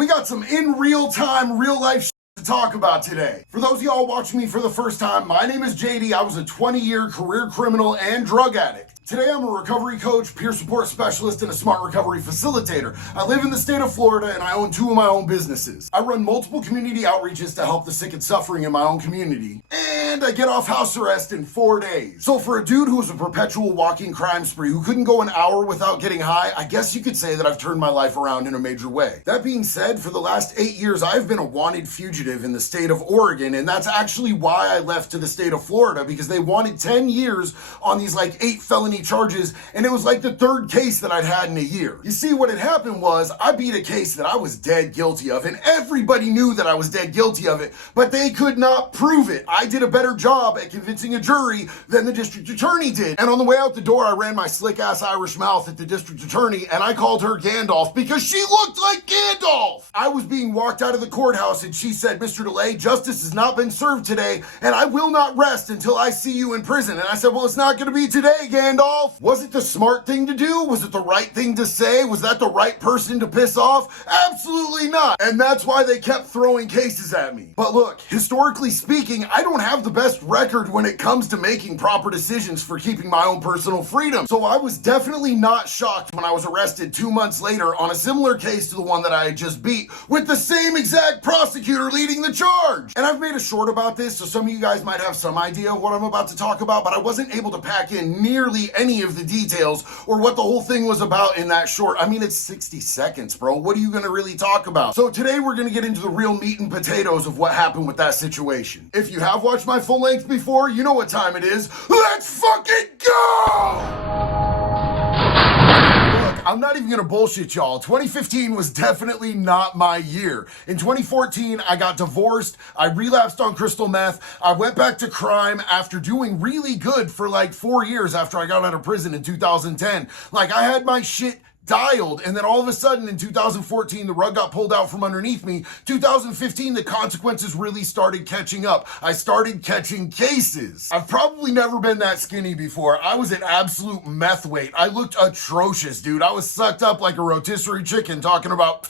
we got some in real time, real life to talk about today. For those of y'all watching me for the first time, my name is JD. I was a 20-year career criminal and drug addict. Today I'm a recovery coach, peer support specialist, and a smart recovery facilitator. I live in the state of Florida and I own 2 of my own businesses. I run multiple community outreaches to help the sick and suffering in my own community. And I get off house arrest in 4 days. So for a dude who was a perpetual walking crime spree who couldn't go an hour without getting high, I guess you could say that I've turned my life around in a major way. That being said, for the last 8 years, I've been a wanted fugitive in the state of Oregon, and that's actually why I left to the state of Florida, because they wanted 10 years on these 8 felony charges, and it was the 3rd case that I'd had in a year. You see, what had happened was I beat a case that I was dead guilty of, and everybody knew that I was dead guilty of it, but they could not prove it. I did a better job at convincing a jury than the district attorney did. And on the way out the door, I ran my slick-ass Irish mouth at the district attorney, and I called her Gandalf because she looked like Gandalf. I was being walked out of the courthouse, and she said, "Mr. DeLay, justice has not been served today, and I will not rest until I see you in prison." And I said, "Well, it's not going to be today, Gandalf." Was it the smart thing to do? Was it the right thing to say? Was that the right person to piss off? Absolutely not. And that's why they kept throwing cases at me. But look, historically speaking, I don't have the best record when it comes to making proper decisions for keeping my own personal freedom. So I was definitely not shocked when I was arrested 2 months later on a similar case to the one that I had just beat, with the same exact prosecutor leading the charge. And I've made a short about this, so some of you guys might have some idea of what I'm about to talk about, but I wasn't able to pack in nearly any of the details or what the whole thing was about in that short. I mean, it's 60 seconds, bro. What are you gonna really talk about? So today we're gonna get into the real meat and potatoes of what happened with that situation. If you have watched my full length before, you know what time it is. Let's fucking go! I'm not even gonna bullshit y'all. 2015 was definitely not my year. In 2014, I got divorced. I relapsed on crystal meth. I went back to crime after doing really good for 4 years after I got out of prison in 2010. I had my shit dialed, and then all of a sudden in 2014 the rug got pulled out from underneath me. 2015 the consequences really started catching up. I started catching cases. I've probably never been that skinny before. I was at absolute meth weight. I looked atrocious, dude. I was sucked up like a rotisserie chicken talking about...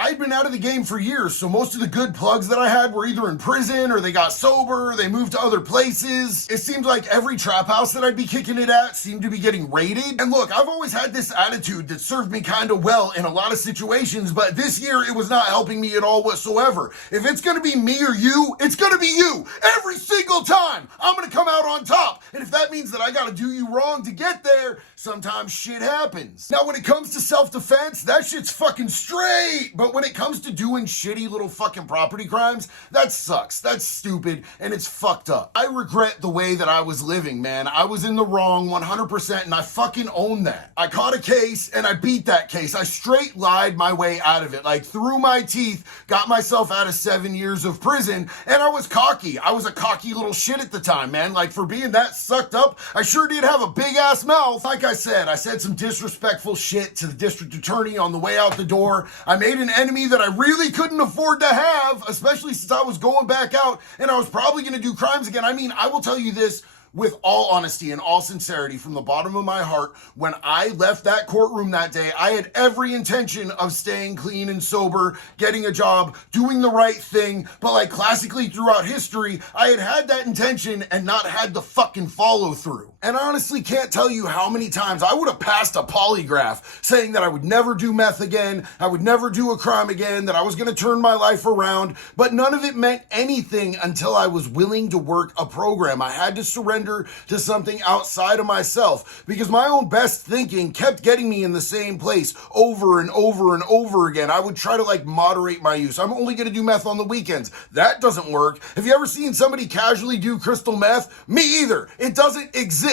I'd been out of the game for years, so most of the good plugs that I had were either in prison or they got sober or they moved to other places. It seemed like every trap house that I'd be kicking it at seemed to be getting raided. And look, I've always had this attitude that served me kind of well in a lot of situations, but this year it was not helping me at all whatsoever. If it's gonna be me or you, it's gonna be you. Every single time, I'm gonna come out on top. And if that means that I gotta do you wrong to get there, sometimes shit happens. Now, when it comes to self-defense, that shit's fucking straight. But when it comes to doing shitty little fucking property crimes, that sucks. That's stupid, and it's fucked up. I regret the way that I was living, man. I was in the wrong 100%, and I fucking own that. I caught a case, and I beat that case. I straight lied my way out of it. Through my teeth, got myself out of 7 years of prison, and I was cocky. I was a cocky little shit at the time, man. For being that sucked up, I sure did have a big-ass mouth. Like I said some disrespectful shit to the district attorney on the way out the door. I made an enemy that I really couldn't afford to have, especially since I was going back out and I was probably going to do crimes again. I mean, I will tell you this with all honesty and all sincerity from the bottom of my heart. When I left that courtroom that day, I had every intention of staying clean and sober, getting a job, doing the right thing. But classically throughout history, I had that intention and not had the fucking follow through. And I honestly can't tell you how many times I would have passed a polygraph saying that I would never do meth again, I would never do a crime again, that I was going to turn my life around, but none of it meant anything until I was willing to work a program. I had to surrender to something outside of myself, because my own best thinking kept getting me in the same place over and over and over again. I would try to moderate my use. I'm only going to do meth on the weekends. That doesn't work. Have you ever seen somebody casually do crystal meth? Me either. It doesn't exist.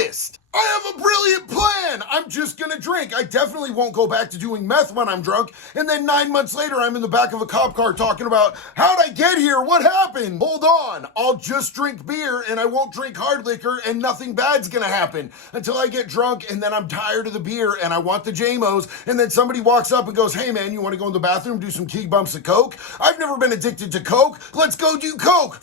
I have a brilliant plan. I'm just gonna drink. I definitely won't go back to doing meth when I'm drunk, and then 9 months later I'm in the back of a cop car talking about, how'd I get here? What happened? Hold on. I'll just drink beer and I won't drink hard liquor, and nothing bad's gonna happen until I get drunk, and then I'm tired of the beer and I want the JMOs, and then somebody walks up and goes, hey man, you wanna go in the bathroom, do some key bumps of coke? I've never been addicted to coke. Let's go do coke.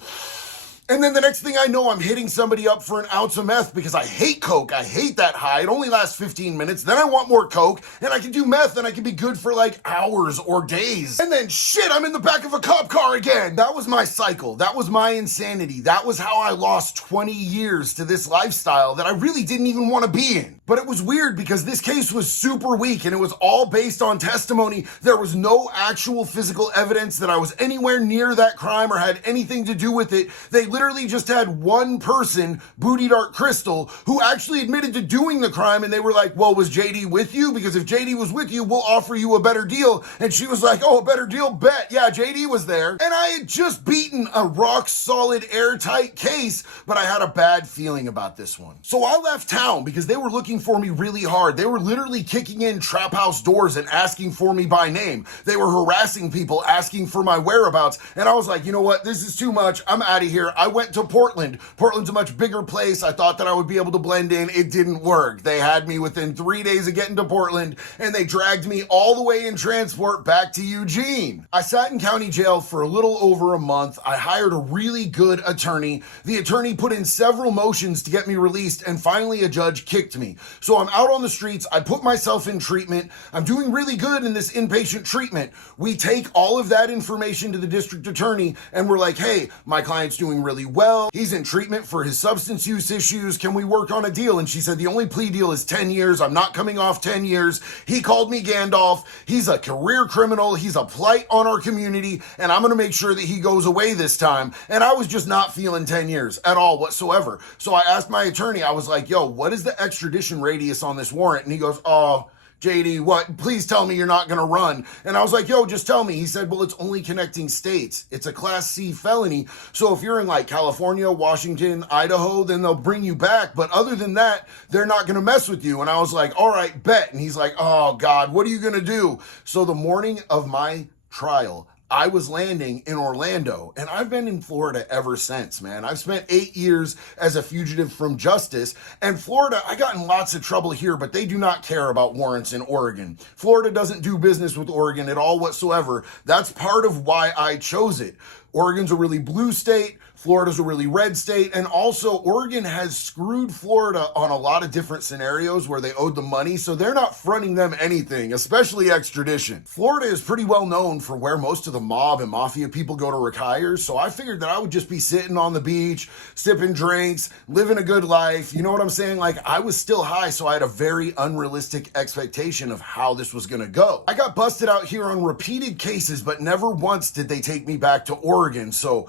And then the next thing I know, I'm hitting somebody up for an ounce of meth because I hate coke. I hate that high. It only lasts 15 minutes. Then I want more coke, and I can do meth, and I can be good for like hours or days. And then shit, I'm in the back of a cop car again. That was my cycle. That was my insanity. That was how I lost 20 years to this lifestyle that I really didn't even want to be in. But it was weird because this case was super weak, and it was all based on testimony. There was no actual physical evidence that I was anywhere near that crime or had anything to do with it. They literally just had one person, Booty Dart Crystal, who actually admitted to doing the crime, and they were like, well, was JD with you? Because if JD was with you, we'll offer you a better deal. And she was like, oh, a better deal? Bet. Yeah, JD was there. And I had just beaten a rock solid airtight case, but I had a bad feeling about this one. So I left town because they were looking for me really hard. They were literally kicking in trap house doors and asking for me by name. They were harassing people, asking for my whereabouts. And I was like, you know what? This is too much. I'm out of here. I went to Portland. Portland's a much bigger place. I thought that I would be able to blend in. It didn't work. They had me within 3 days of getting to Portland, and they dragged me all the way in transport back to Eugene. I sat in county jail for a little over a month. I hired a really good attorney. The attorney put in several motions to get me released, and finally a judge kicked me. So I'm out on the streets. I put myself in treatment. I'm doing really good in this inpatient treatment. We take all of that information to the district attorney, and we're like, hey, my client's doing really well. He's in treatment for his substance use issues. Can we work on a deal? And she said, the only plea deal is 10 years. I'm not coming off 10 years. He called me Gandalf. He's a career criminal. He's a blight on our community, and I'm going to make sure that he goes away this time. And I was just not feeling 10 years at all whatsoever. So I asked my attorney, I was like, yo, what is the extradition radius on this warrant? And he goes, oh, JD, what? Please tell me you're not going to run. And I was like, yo, just tell me. He said, well, it's only connecting states. It's a Class C felony. So if you're in like California, Washington, Idaho, then they'll bring you back. But other than that, they're not going to mess with you. And I was like, all right, bet. And he's like, oh God, what are you going to do? So the morning of my trial, I was landing in Orlando, and I've been in Florida ever since, man. I've spent 8 years as a fugitive from justice, and Florida, I got in lots of trouble here, but they do not care about warrants in Oregon. Florida doesn't do business with Oregon at all whatsoever. That's part of why I chose it. Oregon's a really blue state, Florida's a really red state, and also Oregon has screwed Florida on a lot of different scenarios where they owed the money, so they're not fronting them anything, especially extradition. Florida is pretty well known for where most of the mob and mafia people go to retire, so I figured that I would just be sitting on the beach, sipping drinks, living a good life, you know what I'm saying? Like, I was still high, so I had a very unrealistic expectation of how this was gonna go. I got busted out here on repeated cases, but never once did they take me back to Oregon, so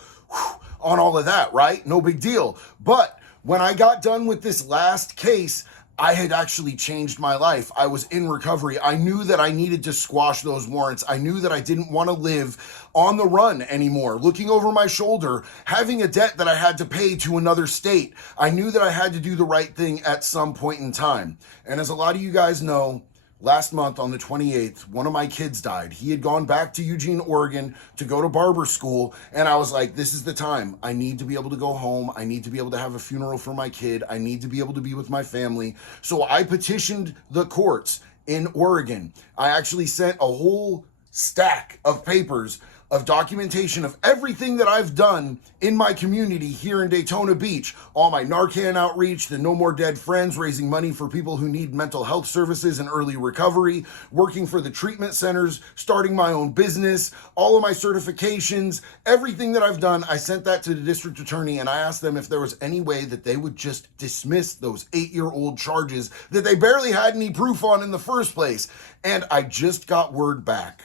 on all of that, right? No big deal. But when I got done with this last case, I had actually changed my life. I was in recovery. I knew that I needed to squash those warrants. I knew that I didn't want to live on the run anymore, looking over my shoulder, having a debt that I had to pay to another state. I knew that I had to do the right thing at some point in time. And as a lot of you guys know, last month on the 28th, one of my kids died. He had gone back to Eugene, Oregon to go to barber school. And I was like, this is the time. I need to be able to go home. I need to be able to have a funeral for my kid. I need to be able to be with my family. So I petitioned the courts in Oregon. I actually sent a whole stack of papers of documentation of everything that I've done in my community here in Daytona Beach. All my Narcan outreach, the No More Dead Friends, raising money for people who need mental health services and early recovery, working for the treatment centers, starting my own business, all of my certifications, everything that I've done, I sent that to the district attorney, and I asked them if there was any way that they would just dismiss those 8-year-old charges that they barely had any proof on in the first place. And I just got word back.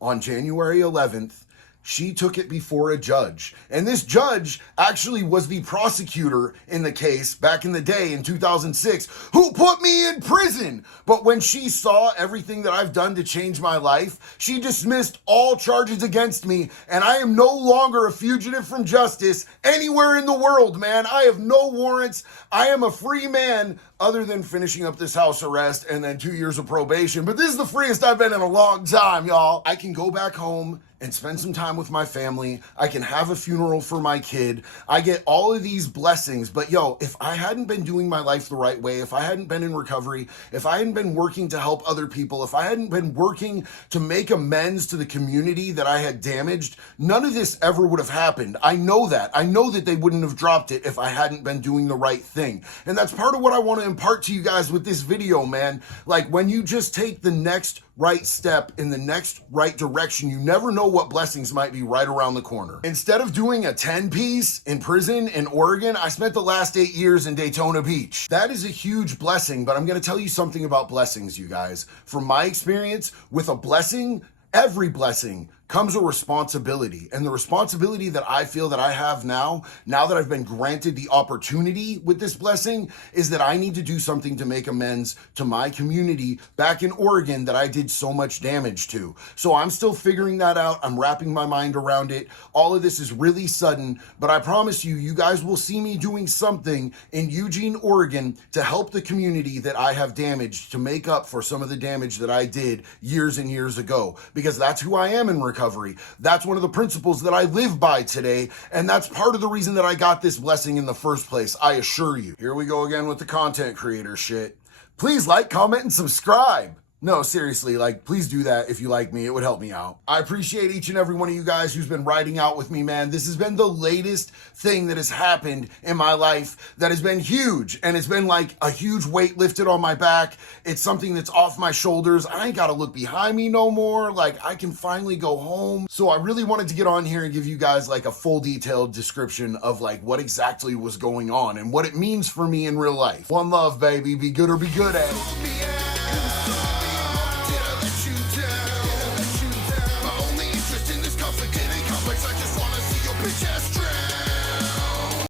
On January 11th, she took it before a judge. And this judge actually was the prosecutor in the case back in the day in 2006, who put me in prison. But when she saw everything that I've done to change my life, she dismissed all charges against me, and I am no longer a fugitive from justice anywhere in the world, man. I have no warrants. I am a free man, other than finishing up this house arrest and then 2 years of probation. But this is the freest I've been in a long time, y'all. I can go back home and spend some time with my family. I can have a funeral for my kid. I get all of these blessings. But yo, if I hadn't been doing my life the right way, if I hadn't been in recovery, if I hadn't been working to help other people, if I hadn't been working to make amends to the community that I had damaged, none of this ever would have happened. I know that. I know that they wouldn't have dropped it if I hadn't been doing the right thing. And that's part of what I want to impart to you guys with this video, man. Like, when you just take the next right step in the next right direction, you never know what blessings might be right around the corner. Instead of doing a 10-piece in prison in Oregon, I spent the last 8 years in Daytona Beach. That is a huge blessing, but I'm going to tell you something about blessings, you guys. From my experience, with a blessing, every blessing comes a responsibility. And the responsibility that I feel that I have now that I've been granted the opportunity with this blessing, is that I need to do something to make amends to my community back in Oregon that I did so much damage to. So I'm still figuring that out. I'm wrapping my mind around it. All of this is really sudden, but I promise you, you guys will see me doing something in Eugene, Oregon to help the community that I have damaged, to make up for some of the damage that I did years and years ago, because that's who I am in recovery. That's one of the principles that I live by today, and that's part of the reason that I got this blessing in the first place, I assure you. Here we go again with the content creator shit. Please like, comment, and subscribe. No, seriously, like, please do that if you like me. It would help me out. I appreciate each and every one of you guys who's been riding out with me, man. This has been the latest thing that has happened in my life that has been huge, and it's been like a huge weight lifted on my back. It's something that's off my shoulders. I ain't got to look behind me no more. Like, I can finally go home. So I really wanted to get on here and give you guys like a full detailed description of like what exactly was going on and what it means for me in real life. One love, baby. Be good or be good at it. Bitch ass